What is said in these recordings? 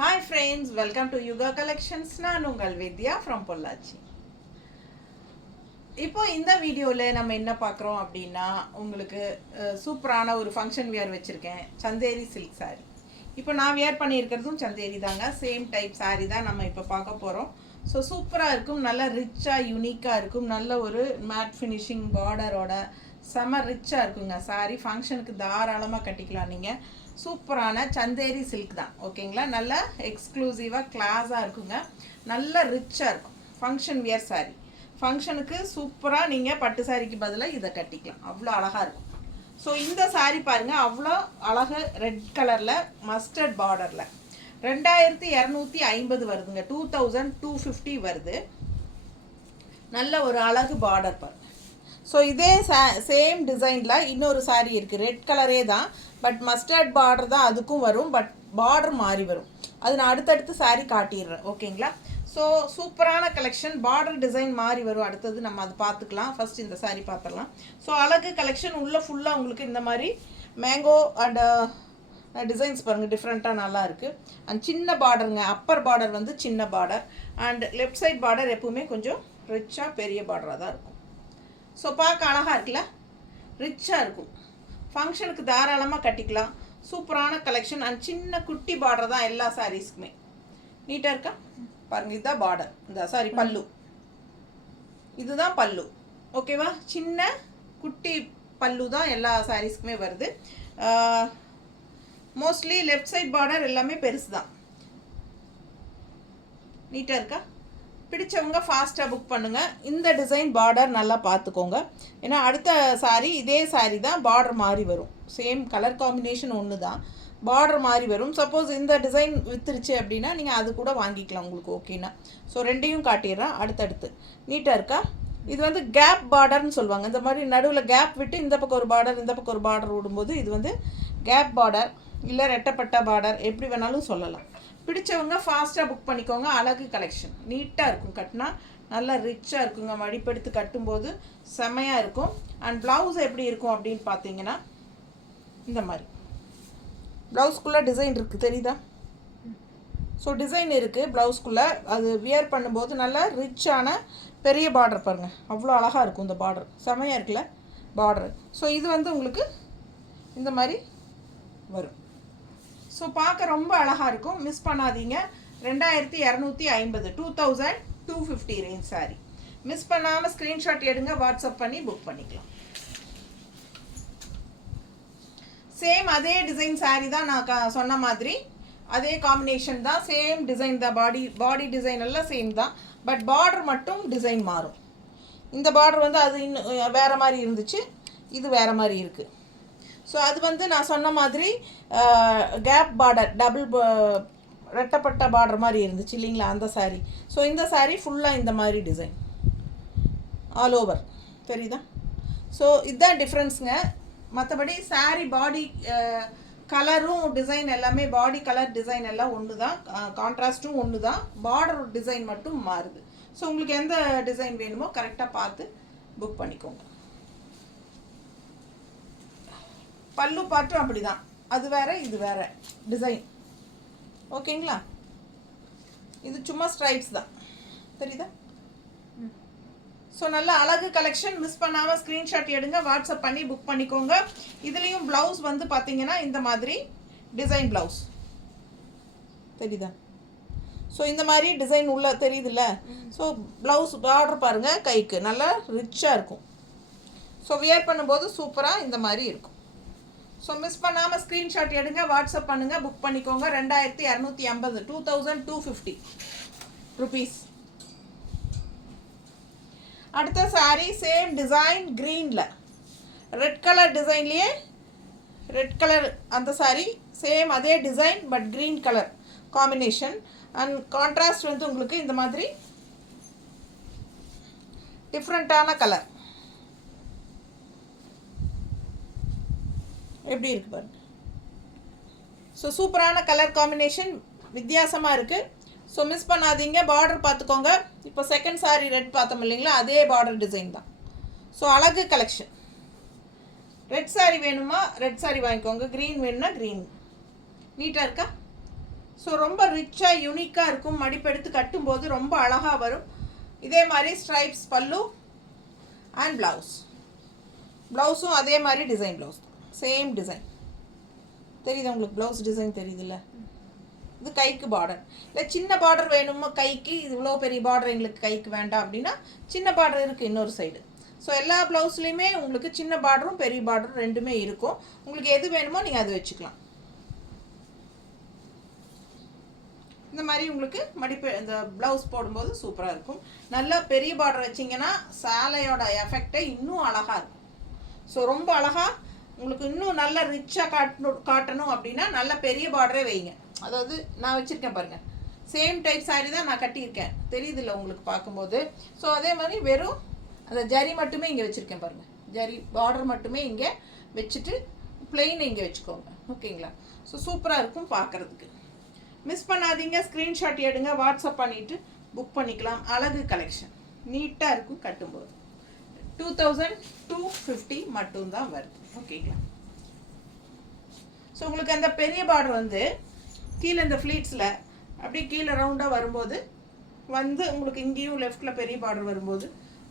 Hi friends, welcome to Yuga Collections. நான் உங்கள் வித்யா from Pollachi. இப்போ இந்த வீடியோவில் நம்ம என்ன பார்க்குறோம் அப்படின்னா உங்களுக்கு சூப்பரான ஒரு ஃபங்க்ஷன் வியர் வச்சுருக்கேன், சந்தேரி சில்க் சாரீ. இப்போ நான் வியர் பண்ணியிருக்கிறதும் சந்தேரி தாங்க, சேம் டைப் சாரீ தான் நம்ம இப்போ பார்க்க போகிறோம். ஸோ சூப்பராக இருக்கும், நல்லா ரிச்சாக யூனிக்காக இருக்கும், நல்ல ஒரு மேட் ஃபினிஷிங் பார்டரோட செம ரிச்சாக இருக்குங்க சாரீ. ஃபங்க்ஷனுக்கு தாராளமாக கட்டிக்கலாம் நீங்கள். சூப்பரான சந்தேரி சில்க் தான், ஓகேங்களா. நல்லா எக்ஸ்க்ளூசிவாக கிளாஸாக இருக்குங்க, நல்ல ரிச்சாக இருக்கும். ஃபங்க்ஷன் வியர் சாரீ, ஃபங்க்ஷனுக்கு சூப்பராக நீங்கள் பட்டு சாரிக்கு பதிலாக இதை கட்டிக்கலாம், அவ்வளோ அழகாக இருக்கும். ஸோ இந்த சாரீ பாருங்கள், அவ்வளோ அழகு ரெட் கலரில் மஸ்டர்ட் பார்டரில் 2250 வருதுங்க, 2250 வருது. நல்ல ஒரு அழகு பார்டர் பாருங்கள். ஸோ இதே சேம் டிசைனில் இன்னொரு சாரீ இருக்குது, ரெட் கலரே தான், பட் மஸ்டர்ட் பார்டர் தான் அதுக்கும் வரும், பட் பார்டர் மாறி வரும். அது நான் அடுத்தடுத்து சாரீ காட்டிடுறேன், ஓகேங்களா. ஸோ சூப்பரான கலெக்ஷன், பார்டர் டிசைன் மாறி வரும், அடுத்தது நம்ம அது பார்த்துக்கலாம். ஃபஸ்ட் இந்த சாரீ பார்த்துடலாம். ஸோ அழகு கலெக்ஷன் உள்ளே ஃபுல்லாக உங்களுக்கு இந்த மாதிரி மேங்கோ அண்ட் டிசைன்ஸ் பாருங்கள், டிஃப்ரெண்ட்டாக நல்லா இருக்குது. அண்ட் சின்ன பார்டருங்க, அப்பர் பார்டர் வந்து சின்ன border, and left side border எப்பவுமே கொஞ்சம் ரிச்சாக பெரிய பார்டராக தான் இருக்கும். ஸோ பார்க்க அழகாக இருக்குல்ல, ரிச்சாக இருக்கும், ஃபங்க்ஷனுக்கு தாராளமாக கட்டிக்கலாம். சூப்பரான கலெக்ஷன் அண்ட் சின்ன குட்டி பார்டர் தான் எல்லா சாரீஸ்க்குமே. நீட்டாக இருக்கா பாருங்கள், இதுதான் பார்டர், இந்த சாரி பல்லு, இதுதான் பல்லு, ஓகேவா. சின்ன குட்டி பல்லு தான் எல்லா சாரீஸ்க்குமே வருது. மோஸ்ட்லி லெஃப்ட் சைட் பார்டர் எல்லாமே பெருசு தான். நீட்டாக இருக்கா, பிடிச்சவங்க ஃபாஸ்ட்டாக புக் பண்ணுங்கள். இந்த டிசைன் பார்டர் நல்லா பார்த்துக்கோங்க, ஏன்னா அடுத்த சாரீ இதே சாரீ தான், பார்டர் மாறி வரும். சேம் கலர் காம்பினேஷன் ஒன்று தான், பார்டர் மாறி வரும். சப்போஸ் இந்த டிசைன் வித்துருச்சு அப்படின்னா நீங்கள் அது கூட வாங்கிக்கலாம் உங்களுக்கு ஓகேனா. ஸோ ரெண்டையும் காட்டிடுறேன் அடுத்தடுத்து. நீட்டாக இருக்கா, இது வந்து கேப் பார்டர்னு சொல்லுவாங்க. இந்த மாதிரி நடுவில் கேப் விட்டு இந்த பக்கம் ஒரு பார்டர் இந்த பக்கம் ஒரு பார்டர் விடும்போது இது வந்து கேப் பார்டர், இல்லை ரெட்டப்பட்ட பார்டர், எப்படி வேணாலும் சொல்லலாம். பிடிச்சவங்க ஃபாஸ்ட்டாக புக் பண்ணிக்கோங்க. அழகு கலெக்ஷன், நீட்டாக இருக்கும், கட்டினா நல்லா ரிச்சாக இருக்குங்க, மடிப்பெடுத்து கட்டும்போது செமையாக இருக்கும். அண்ட் ப்ளவுஸ் எப்படி இருக்கும் அப்படின்னு பார்த்தீங்கன்னா இந்த மாதிரி ப்ளவுஸ்குள்ளே டிசைன் இருக்குது, தெரியுதா. ஸோ டிசைன் இருக்குது ப்ளவுஸ்குள்ளே, அது வியர் பண்ணும்போது நல்லா ரிச்சான பெரிய பார்டர் பாருங்கள், அவ்வளோ அழகாக இருக்கும் இந்த பார்டர், செமையாக இருக்குல்ல பார்டர். ஸோ இது வந்து உங்களுக்கு இந்த மாதிரி வரும். ஸோ பார்க்க ரொம்ப அழகாக இருக்கும், மிஸ் பண்ணாதீங்க. 2250 2250 ரேஞ்ச் சாரி. மிஸ் பண்ணாமல் ஸ்க்ரீன்ஷாட் எடுங்க, வாட்ஸ்அப் பண்ணி புக் பண்ணிக்கலாம். சேம் அதே டிசைன் சாரீ தான், நான் சொன்ன மாதிரி அதே காம்பினேஷன் தான், சேம் டிசைன் தான், பாடி டிசைன் எல்லாம் சேம் தான், பட் பார்டர் மட்டும் டிசைன் மாறும். இந்த பார்டர் வந்து அது இன்னும் வேறு மாதிரி இருந்துச்சு, இது வேறு மாதிரி இருக்குது. ஸோ அது வந்து நான் சொன்ன மாதிரி கேப் பார்டர், டபுள் ரெட்டப்பட்ட பார்டர் மாதிரி இருந்துச்சு இல்லைங்களா அந்த சாரீ. ஸோ இந்த சாரீ ஃபுல்லாக இந்த மாதிரி டிசைன் ஆல் ஓவர், தெரியுதா. ஸோ இதுதான் டிஃப்ரென்ஸுங்க. மற்றபடி சாரீ பாடி கலரும் டிசைன் எல்லாமே, பாடி கலர் டிசைன் எல்லாம் ஒன்று தான், கான்ட்ராஸ்ட்டும் ஒன்று தான், பார்டர் டிசைன் மட்டும் மாறுது. ஸோ உங்களுக்கு எந்த டிசைன் வேணுமோ கரெக்டாக பார்த்து புக் பண்ணிக்கோங்க. பல்லு பாட்டும் அப்படி தான், அது வேறு இது வேறு டிசைன், ஓகேங்களா. இது சும்மா ஸ்ட்ரைப்ஸ் தான், தெரியுதா. ஸோ நல்ல அழகு கலெக்ஷன், மிஸ் பண்ணாமல் ஸ்க்ரீன்ஷாட் எடுங்க, வாட்ஸ்அப் பண்ணி புக் பண்ணிக்கோங்க. இதுலேயும் ப்ளவுஸ் வந்து பார்த்தீங்கன்னா இந்த மாதிரி டிசைன் ப்ளவுஸ், தெரியுதா. ஸோ இந்த மாதிரி டிசைன் உள்ள தெரியுதுல்ல. ஸோ ப்ளவுஸ் பார்டர் பாருங்கள், கைக்கு நல்லா ரிச்சாக இருக்கும். ஸோ வியர் பண்ணும்போது சூப்பராக இந்த மாதிரி இருக்கும். ஸோ மிஸ் பண்ணாமல் ஸ்க்ரீன்ஷாட் எடுங்க, வாட்ஸ்அப் பண்ணுங்கள், புக் பண்ணிக்கோங்க. 2250 2250 ருபீஸ். அடுத்த சாரீ சேம் டிசைன் க்ரீனில், ரெட் கலர் டிசைன்லேயே ரெட் கலர் அந்த சாரீ, சேம் அதே design but green colour combination. And contrast வந்து உங்களுக்கு இந்த மாதிரி டிஃப்ரெண்ட்டான கலர் எப்படி இருக்குது பாருங்க. ஸோ சூப்பரான கலர் காம்பினேஷன், வித்தியாசமாக இருக்குது. ஸோ மிஸ் பண்ணாதீங்க, பார்டர் பார்த்துக்கோங்க. இப்போ செகண்ட் சாரீ ரெட் பார்த்தோம் இல்லைங்களா, அதே பார்டர் டிசைன் தான். ஸோ அழகு கலெக்ஷன். ரெட் சாரீ வேணுமா ரெட் சாரீ வாங்கிக்கோங்க, க்ரீன் வேணும்னா க்ரீன். நீட்டாக இருக்கா, ஸோ ரொம்ப ரிச்சாக யூனிக்காக இருக்கும். மடிப்பெடுத்து கட்டும்போது ரொம்ப அழகாக வரும். இதே மாதிரி ஸ்ட்ரைப்ஸ் பல்லு அண்ட் ப்ளவுஸும் அதே மாதிரி டிசைன் ப்ளவுஸ் தான், சேம் டிசைன். தெரியுது உங்களுக்கு? ப்ளவுஸ் டிசைன் தெரியுதுல்ல? இது கைக்கு பார்டர். இல்லை சின்ன பார்டர் வேணுமோ கைக்கு, இது இவ்வளோ பெரிய பார்டர் எங்களுக்கு கைக்கு வேண்டாம் அப்படின்னா சின்ன பார்டர் இருக்குது இன்னொரு சைடு. ஸோ எல்லா ப்ளவுஸ்லேயுமே உங்களுக்கு சின்ன பார்டரும் பெரிய பார்டரும் ரெண்டுமே இருக்கும். உங்களுக்கு எது வேணுமோ நீங்கள் அது வச்சுக்கலாம். இந்த மாதிரி உங்களுக்கு மடிப்பு இந்த ப்ளவுஸ் போடும்போது சூப்பராக இருக்கும். நல்லா பெரிய பார்டர் வச்சிங்கன்னா சேலையோட எஃபெக்டே இன்னும் அழகாக இருக்கும். ஸோ ரொம்ப அழகாக உங்களுக்கு இன்னும் நல்லா ரிச்சாக காட்டணும் அப்படின்னா நல்ல பெரிய பார்டரே வைங்க. அதாவது நான் வச்சுருக்கேன் பாருங்கள், சேம் டைப் சாரி தான் நான் கட்டியிருக்கேன், தெரியுதில்ல உங்களுக்கு பார்க்கும்போது. ஸோ அதே மாதிரி வெறும் அந்த ஜரி மட்டுமே இங்கே வச்சுருக்கேன் பாருங்கள், ஜரி பார்டர் மட்டுமே இங்கே வச்சுட்டு பிளெயின் இங்கே வச்சுக்கோங்க. ஓகேங்களா? ஸோ சூப்பராக இருக்கும் பார்க்குறதுக்கு. மிஸ் பண்ணாதீங்க, ஸ்க்ரீன்ஷாட் எடுங்க, வாட்ஸ்அப் பண்ணிவிட்டு புக் பண்ணிக்கலாம். அழகு கலெக்ஷன் நீட்டாக இருக்கும் கட்டும்போது. 2250 மட்டும்தான் வருது. ஓகேங்களா? ஸோ உங்களுக்கு அந்த பெரிய பார்டர் வந்து கீழே இந்த ஃப்ளீட்ஸில் அப்படியே கீழே ரவுண்டாக வரும்போது வந்து உங்களுக்கு இங்கேயும் லெஃப்டில் பெரிய பார்டர் வரும்போது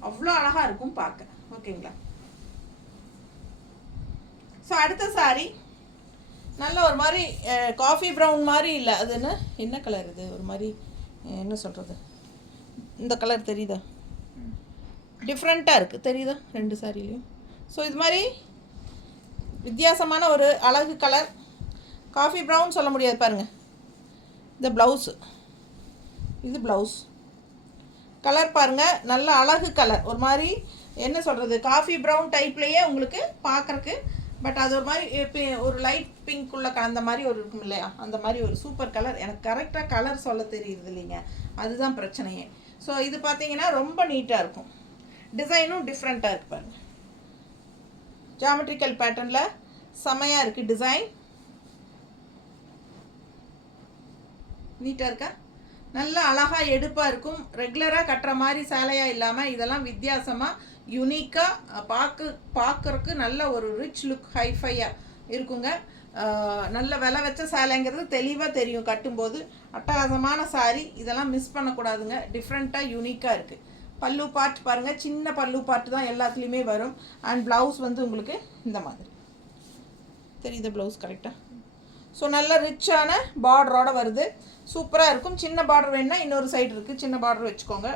அவ்வளோ அழகாக இருக்கும் பார்க்க. ஓகேங்களா? ஸோ அடுத்த சாரி நல்ல ஒரு மாதிரி காஃபி ப்ரௌன் மாதிரி இல்லை, அது என்ன கலர் இது, ஒரு மாதிரி என்ன சொல்கிறது, இந்த கலர் தெரியுதா? டிஃப்ரெண்ட்டாக இருக்குது, தெரியுதா ரெண்டு சாரிலையும்? ஸோ இது மாதிரி வித்தியாசமான ஒரு அழகு கலர். காஃபி ப்ரௌன் சொல்ல முடியாது பாருங்கள். இந்த ப்ளவுஸு, இது ப்ளவுஸ் கலர் பாருங்கள், நல்ல அழகு கலர். ஒரு மாதிரி என்ன சொல்கிறது, காஃபி ப்ரௌன் டைப்லேயே உங்களுக்கு பார்க்குறக்கு, பட் அது ஒரு மாதிரி ஒரு லைட் பிங்க் உள்ள கலந்த மாதிரி ஒரு இருக்கும் இல்லையா, அந்த மாதிரி ஒரு சூப்பர் கலர். எனக்கு கரெக்டாக கலர் சொல்ல தெரியுது இல்லைங்க, அதுதான் பிரச்சனையே. ஸோ இது பார்த்தீங்கன்னா ரொம்ப நீட்டாக இருக்கும். டிசைனும் டிஃப்ரெண்ட்டாக இருக்குது பாருங்கள், ஜாமெட்ரிக்கல் பேட்டர்னில் செமையாக இருக்குது டிசைன். நீட்டாக இருக்கா? நல்லா அழகாக எடுப்பாக இருக்கும். ரெகுலராக கட்டுற மாதிரி சேலையாக இல்லாமல் இதெல்லாம் வித்தியாசமாக யூனிக்காக பார்க்குறக்கு நல்ல ஒரு ரிச் லுக் ஹைஃபையாக இருக்குங்க. நல்ல விலை வச்ச சேலைங்கிறது தெளிவாக தெரியும் கட்டும்போது. அட்டகாசமான சாரி, இதெல்லாம் மிஸ் பண்ணக்கூடாதுங்க. டிஃப்ரெண்ட்டாக யூனிக்காக இருக்குது. பல்லு பார்ட் பாருங்கள், சின்ன பல்லு பார்ட் தான் எல்லாத்துலேயுமே வரும். அண்ட் ப்ளவுஸ் வந்து உங்களுக்கு இந்த மாதிரி தெரியுது, ப்ளவுஸ் கரெக்டாக. ஸோ நல்ல ரிச்சான பார்டரோடு வருது, சூப்பராக இருக்கும். சின்ன பார்டர் வேணுன்னா இன்னொரு சைடு இருக்குது, சின்ன பார்டர் வச்சுக்கோங்க.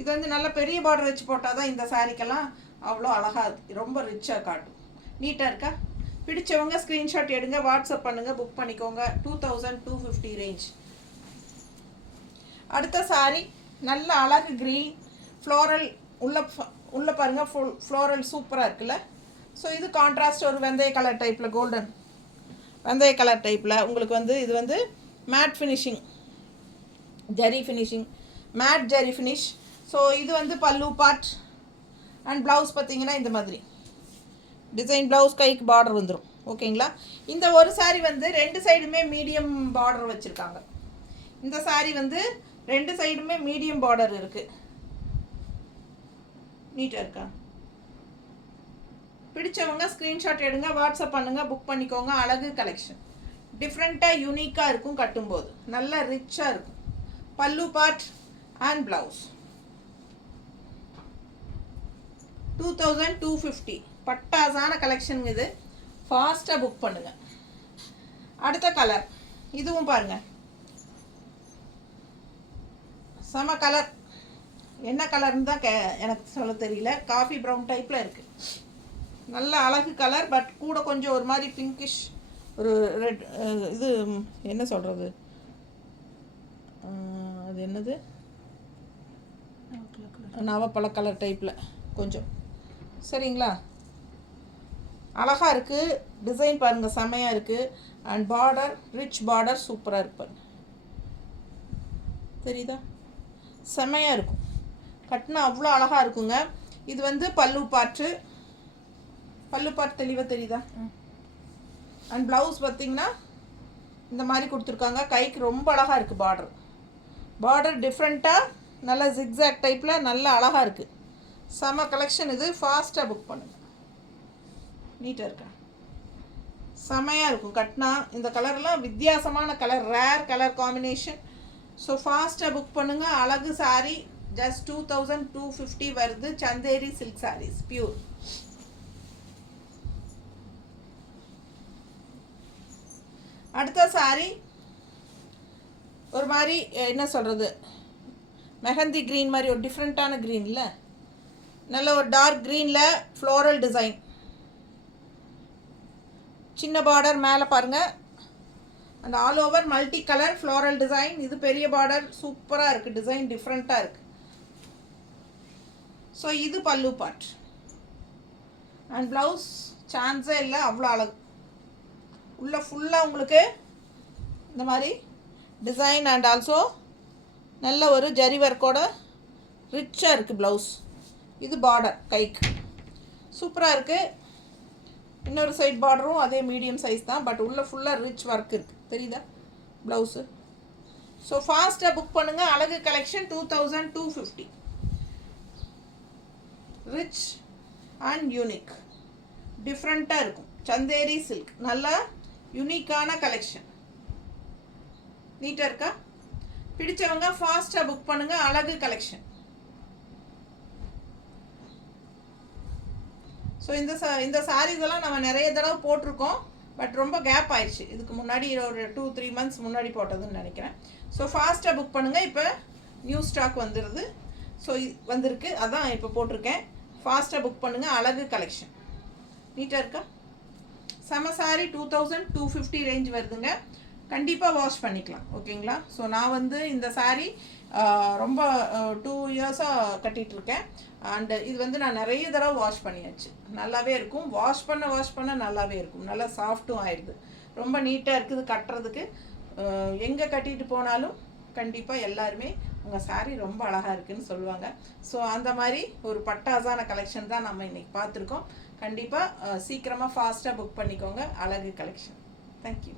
இது வந்து நல்ல பெரிய பார்டர் வச்சு போட்டால் தான் இந்த சாரிக்கெல்லாம் அவ்வளோ அழகாக ரொம்ப ரிச்சாக காட்டும். நீட்டாக இருக்கா? பிடிச்சவங்க ஸ்க்ரீன்ஷாட் எடுங்க, வாட்ஸ்அப் பண்ணுங்கள், புக் பண்ணிக்கோங்க. 2250 ரேஞ்ச். அடுத்த சாரி நல்ல அழகு க்ரீன் ஃப்ளோரல் உள்ள பாருங்கள், ஃப்ளோரல் சூப்பராக இருக்குல்ல? ஸோ இது கான்ட்ராஸ்ட் ஒரு வெந்தய கலர் டைப்பில், கோல்டன் வெந்தய கலர் டைப்பில் உங்களுக்கு வந்து இது வந்து matte finishing, zari finishing, matte zari finish. So இது வந்து பல்லு பார்ட். அண்ட் ப்ளவுஸ் பார்த்தீங்கன்னா இந்த மாதிரி டிசைன் ப்ளவுஸ், கைக்கு பார்டர் வந்துடும். ஓகேங்களா? இந்த ஒரு சாரி வந்து ரெண்டு சைடுமே மீடியம் பார்டர் வச்சுருக்காங்க. இந்த சாரி வந்து ரெண்டு சைடுமே மீடியம் பார்டர் இருக்குது. நீட்டாக இருக்கா? பிடிச்சவங்க ஸ்க்ரீன்ஷாட் எடுங்க, வாட்ஸ்அப் பண்ணுங்கள், புக் பண்ணிக்கோங்க. அழகு கலெக்ஷன் டிஃப்ரெண்ட்டாக யூனிக்காக இருக்கும் கட்டும்போது, நல்லா ரிச்சாக இருக்கும். பல்லு பார்ட் அண்ட் ப்ளவுஸ். 2250 பட்டாசான கலெக்ஷன் இது. ஃபாஸ்ட்டாக புக் பண்ணுங்கள். அடுத்த கலர் இதுவும் பாருங்கள், செம கலர். என்ன கலர்னு தான் எனக்கு சொல்ல தெரியல. காஃபி ப்ரௌன் டைப்பில் இருக்குது. நல்ல அழகு கலர், பட் கூட கொஞ்சம் ஒரு மாதிரி பிங்கிஷ், ஒரு ரெட், இது என்ன சொல்கிறது, அது என்னது, நவப்பழ கலர் டைப்பில் கொஞ்சம். சரிங்களா? அழகாக இருக்குது. டிசைன் பாருங்கள், செமையாக இருக்குது. அண்ட் பார்டர் ரிச் பார்டர் சூப்பராக இருப்பார், தெரியுதா? செமையாக இருக்கும் கட்டினா, அவ்வளோ அழகாக இருக்குங்க. இது வந்து பல்லு பார்ட்டு, பல்லு பார்ட் தெளிவாக தெரியுதா? அண்ட் ப்ளவுஸ் பார்த்திங்கன்னா இந்த மாதிரி கொடுத்துருக்காங்க. கைக்கு ரொம்ப அழகாக இருக்குது பார்டர். பார்டர் டிஃப்ரெண்ட்டாக நல்ல ஜிக்ஸாக் டைப்பில் நல்ல அழகாக இருக்குது. செம கலெக்ஷன் இது. ஃபாஸ்ட்டாக புக் பண்ணுங்கள். நீட்டாக இருக்கா? செமையாக இருக்கும் கட்டினா. இந்த கலர்லாம் வித்தியாசமான colour, rare colour combination. So ஃபாஸ்ட்டாக புக் பண்ணுங்கள். அழகு சாரீ ஜஸ்ட் 2250 வருது. Chanderi silk saris pure. அடுத்த சாரீ ஒரு மாதிரி என்ன சொல்கிறது, மெஹந்தி க்ரீன் மாதிரி ஒரு டிஃப்ரெண்ட்டான க்ரீனில், நல்ல ஒரு டார்க் க்ரீனில் ஃப்ளோரல் டிசைன், சின்ன பார்டர் மேலே பாருங்கள், and all over multi colour floral design. இது பெரிய பார்டர், சூப்பராக இருக்குது, டிசைன் டிஃப்ரெண்ட்டாக இருக்குது. ஸோ இது பல்லு பார்ட் அண்ட் ப்ளவுஸ் சான்ஸே இல்லை, அவ்வளோ அழகு. உள்ள ஃபுல்லாக உங்களுக்கு இந்த மாதிரி டிசைன் அண்ட் ஆல்சோ நல்ல ஒரு ஜரி ஒர்க்கோட ரிச்சாக இருக்குது ப்ளவுஸ். இது பார்டர் கைக்கு சூப்பராக இருக்குது. இன்னொரு சைட் பார்டரும் அதே மீடியம் சைஸ் தான், பட் உள்ள ஃபுல்லாக ரிச் ஒர்க் இருக்குது, தெரியுதா ப்ளவுஸு. ஸோ ஃபாஸ்ட்டாக புக் பண்ணுங்கள். அழகு கலெக்ஷன் 2250. ரிச் அண்ட் யூனிக், டிஃப்ரெண்ட்டாக இருக்கும். சந்தேரி சில்க் நல்லா யூனிக்கான கலெக்ஷன். நீட்டாக இருக்கா? பிடிச்சவங்க ஃபாஸ்ட்டாக புக் பண்ணுங்கள். அழகு கலெக்ஷன். ஸோ இந்த சாரீஸ் எல்லாம் நம்ம நிறைய தடவை போட்டிருக்கோம், பட் ரொம்ப கேப் ஆயிடுச்சு. இதுக்கு முன்னாடி ஒரு 2-3 months முன்னாடி போட்டதுன்னு நினைக்கிறேன். ஸோ ஃபாஸ்ட்டாக புக் பண்ணுங்கள். இப்போ நியூ ஸ்டாக் வந்துடுது. ஸோ வந்திருக்கு, அதான் இப்போ போட்டிருக்கேன். ஃபாஸ்ட்டாக புக் பண்ணுங்கள். அழகு கலெக்ஷன். நீட்டாக இருக்கா? செம சாரி 2250 ரேஞ்ச் வருதுங்க. கண்டிப்பாக வாஷ் பண்ணிக்கலாம், ஓகேங்களா? ஸோ நான் இந்த சாரீ ரொம்ப 2 இயர்ஸாக கட்டிகிட்ருக்கேன். அண்டு இது நான் நிறைய தடவை வாஷ் பண்ணியாச்சு. நல்லாவே இருக்கும். வாஷ் பண்ண நல்லாவே இருக்கும். நல்லா சாஃப்ட்டும் ஆயிடுது. ரொம்ப நீட்டாக இருக்குது கட்டுறதுக்கு. எங்கே கட்டிட்டு போனாலும் கண்டிப்பாக எல்லாருமே உங்கள் சாரீ ரொம்ப அழகாக இருக்குதுன்னு சொல்லுவாங்க. ஸோ அந்த மாதிரி ஒரு பட்டாசான கலெக்ஷன் தான் நம்ம இன்றைக்கி பார்த்துருக்கோம். கண்டிப்பாக சீக்கிரமாக ஃபாஸ்ட்டாக புக் பண்ணிக்கோங்க. அழகு கலெக்ஷன். தேங்க்யூ.